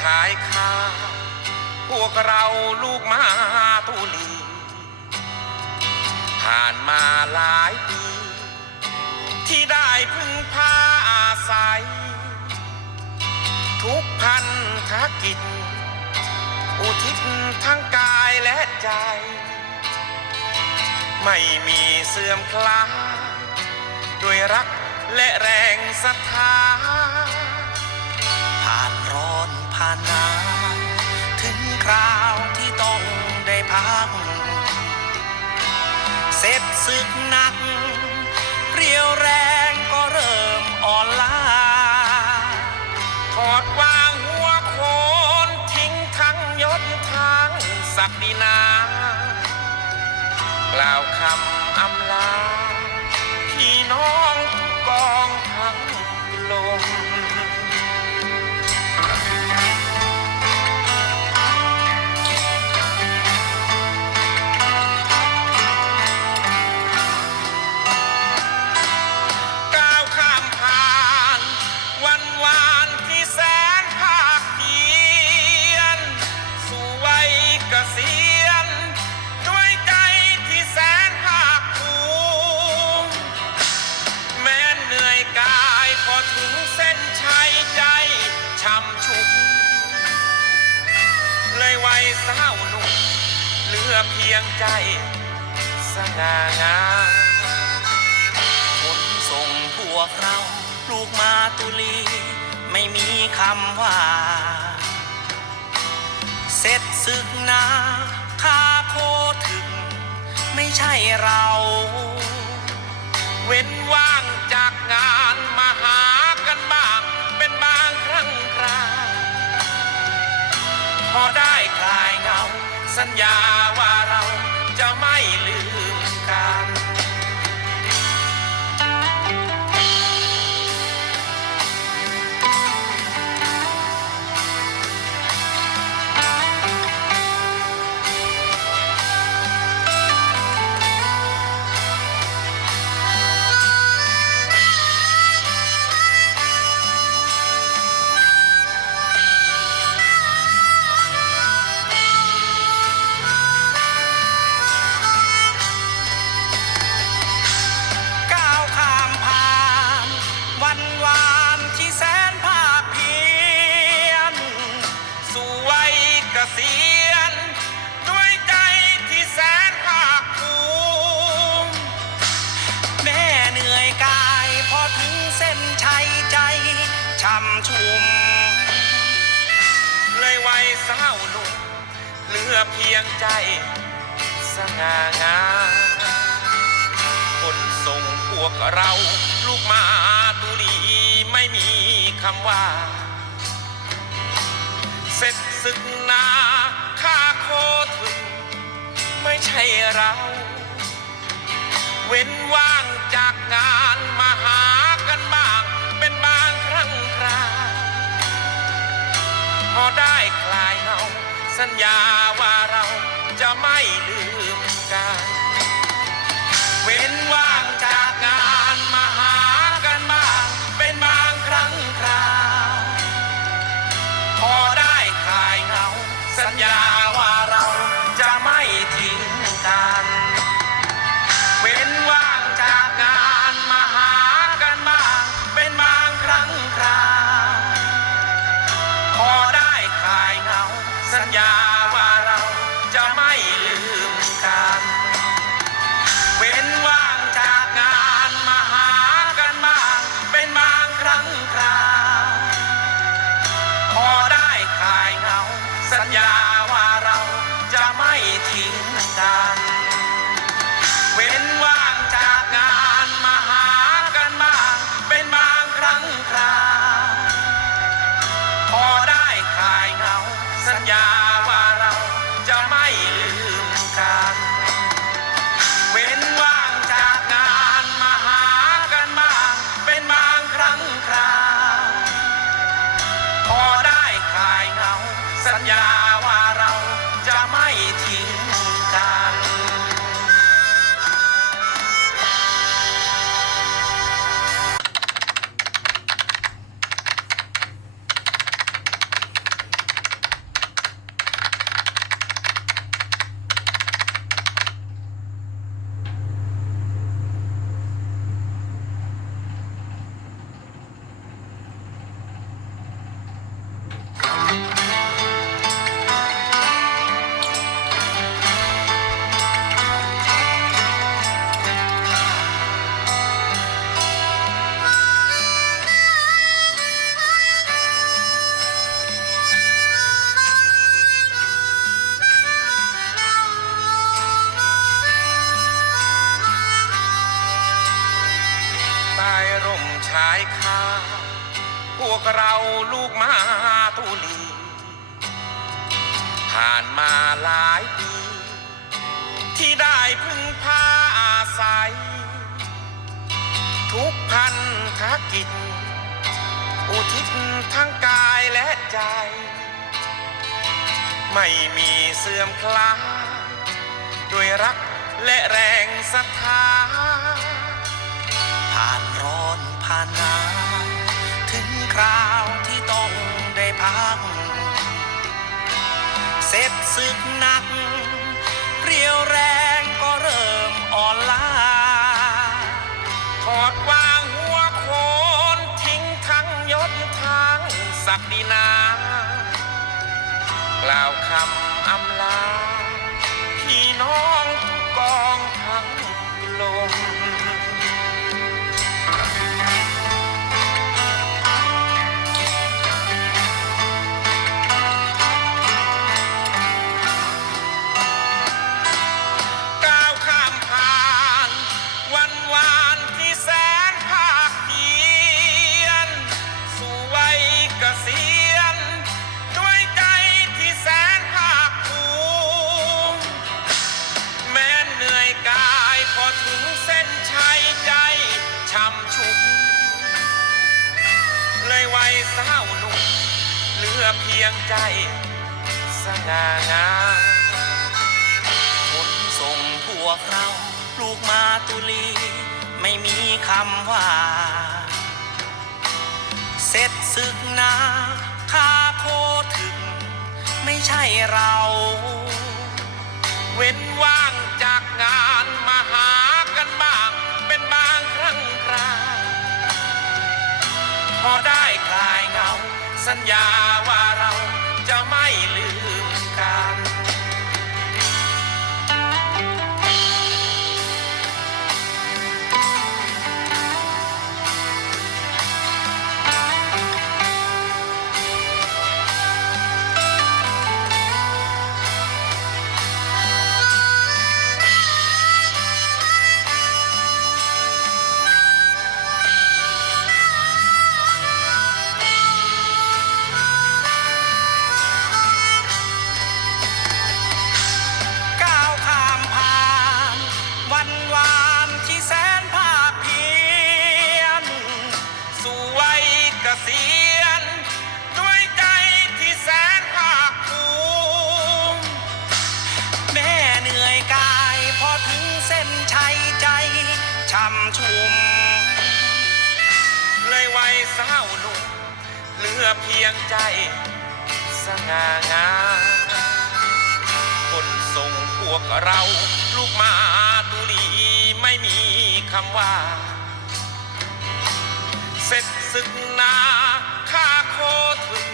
ชายคาพวกเราลูกมาตุลีผ่านมาหลายปี ที่ได้พึ่งพาอาศัย ทุกพันธกิจ อุทิศทั้งกายและใจ ไม่มีเสื่อมคลายด้วยรักและแรงศรัทธาานนาถึงคราวที่ต้องได้พักเสร็จศึกหนัก เรียวแรงก็เริ่มอ่อนล้าถอดวางหัวโคนทิ้งทั้งยศทั้งศักดินากล่าวคำอำลา เสร็จศึกนาคาโคถึง ไม่ใช่เรา เว้นว่างจากงานมาหากันบ้าง เป็นบางครั้งคราพอได้คลายเงา สัญญาว่าเรา เหลือเพียงใจสง่างามคนส่งพวกเราลูกมาตุลีไม่มีคำว่า เสร็จศึกนาข้าโคถึง ไม่ใช่เรา เว้นว่างจากงานมาหากันบ้าง เป็นบางครั้งคราวพอได้คลายเหงา สัญญาว่าเราจะไม่ลืมายคาพวกเราลูกมาตุลีผ่านมาหลายปี ที่ได้พึ่งพาอาศัย ทุกพันธกิจ อุทิศทั้งกายและใจ ไม่มีเสื่อมคลายด้วยรักและแรงศรัทธาานนาถึงคราวที่ต้องได้พัก เสร็จศึกหนัก เรียวแรงก็เริ่มอ่อนล้าถอดวางหัวโคนทิ้งทั้งยศทั้งศักดินากล่าวคำอำลา เสร็จศึกนาคาโคถึง ไม่ใช่เรา เว้นว่างจากงานมาหากันบ้าง เป็นบางครั้งคราพอได้คลายเงา สัญญาว่า เหลือเพียงใจสง่างามขนส่งพวกเราลูกมาตุลีไม่มีคำว่า เสร็จศึกนาค่าโคถึง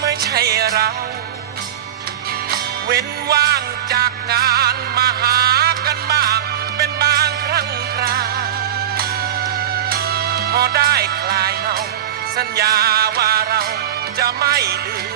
ไม่ใช่เรา เว้นว่างจากงานมาหากันบ้างเป็นบางครั้งคราวพอได้คลายเหงา สัญญาว่าเราจะไม่ลืม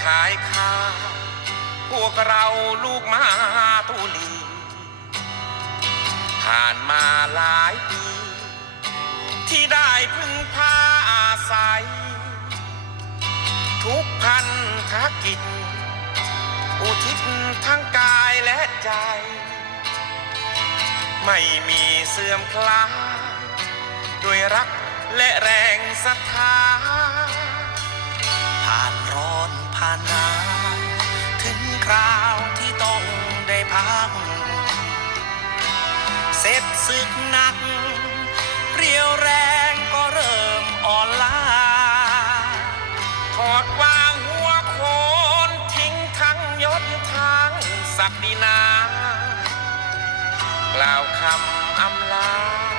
ชายคาพวกเราลูกมาตุลีผ่านมาหลายปี ที่ได้พึ่งพาอาศัย ทุกพันธกิจ อุทิศทั้งกายและใจ ไม่มีเสื่อมคลายด้วยรักและแรงศรัทธาผ่านานนาถึงคราวที่ต้องได้พัก เสร็จศึกหนัก เรียวแรงก็เริ่มอ่อนล้าถอดวางหัวโคนทิ้งทั้งยศทั้งศักดินา กล่าวคำอำลา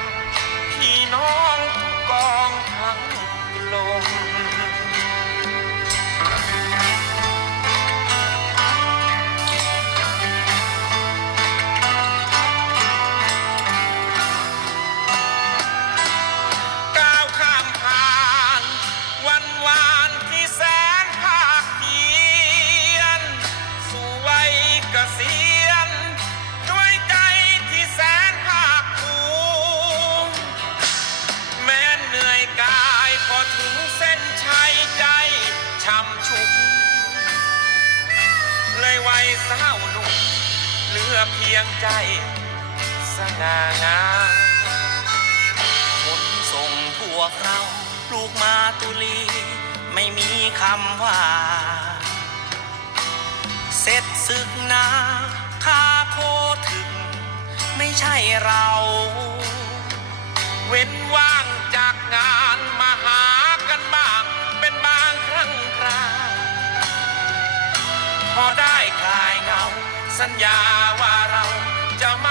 เสร็จศึกนาคาโคถึง ไม่ใช่เรา เว้นว่างจากงานมาหากันบ้าง เป็นบางครั้งคราพอได้คลายเงา สัญญาว่าเราจะมา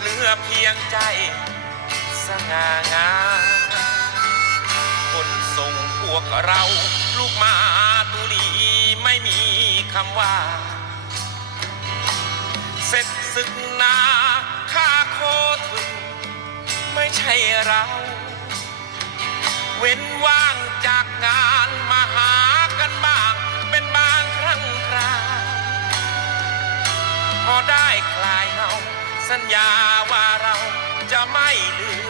เหลือเพียงใจสง่างามขนส่งพวกเราลูกมาตุลีไม่มีคำว่า เสร็จศึกนาค่าโคถึง ไม่ใช่เรา เว้นว่างจากงานมาหากันบ้างเป็นบางครั้งคราวพอได้คลายเหงา สัญญาว่าเราจะไม่ลืม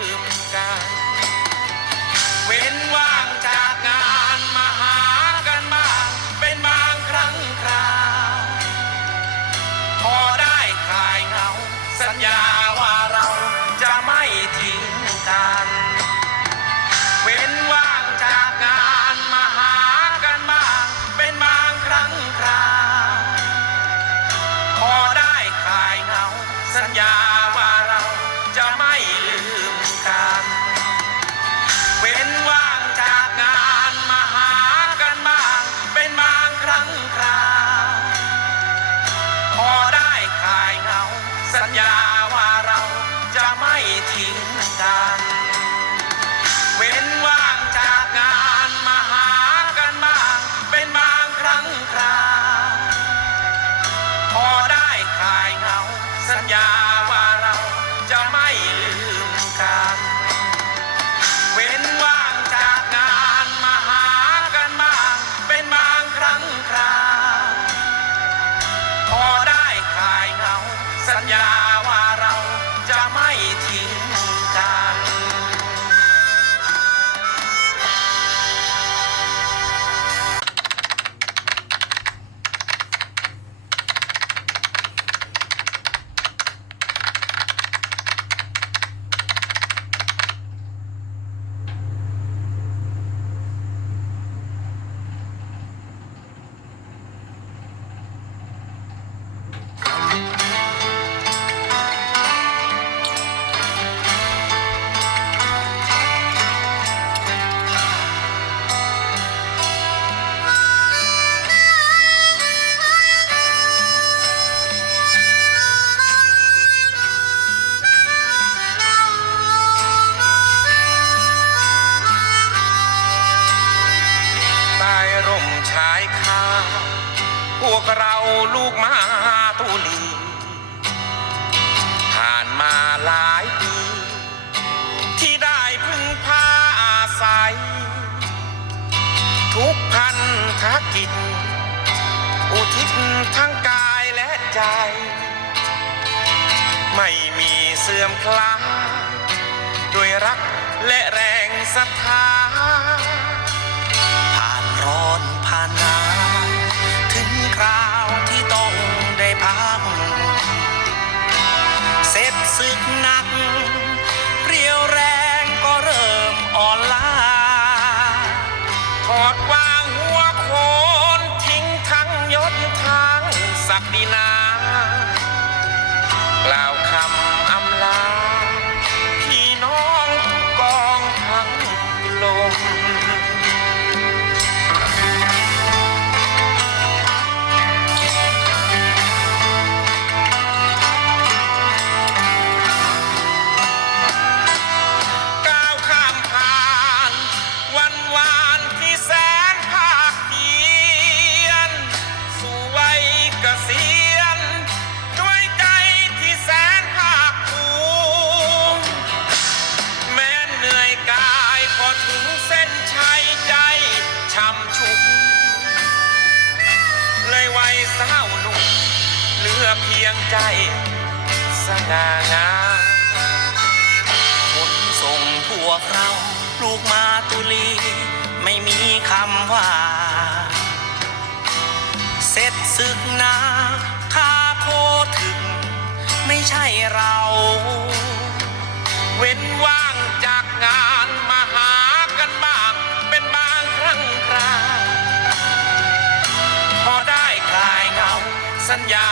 คาพวกเราลูกมาตุลีผ่านมาหลายปี ที่ได้พึ่งพาอาศัย ทุกพันธกิจ อุทิศทั้งกายและใจ ไม่มีเสื่อมคลายด้วยรักและแรงศรัทธา เส ศึกนาคาโคถึง ไม่ใช่เรา เว้นว่างจากงานมาหากันบ้าง เป็นบางครั้งครา พอได้คลายเงาสัญญา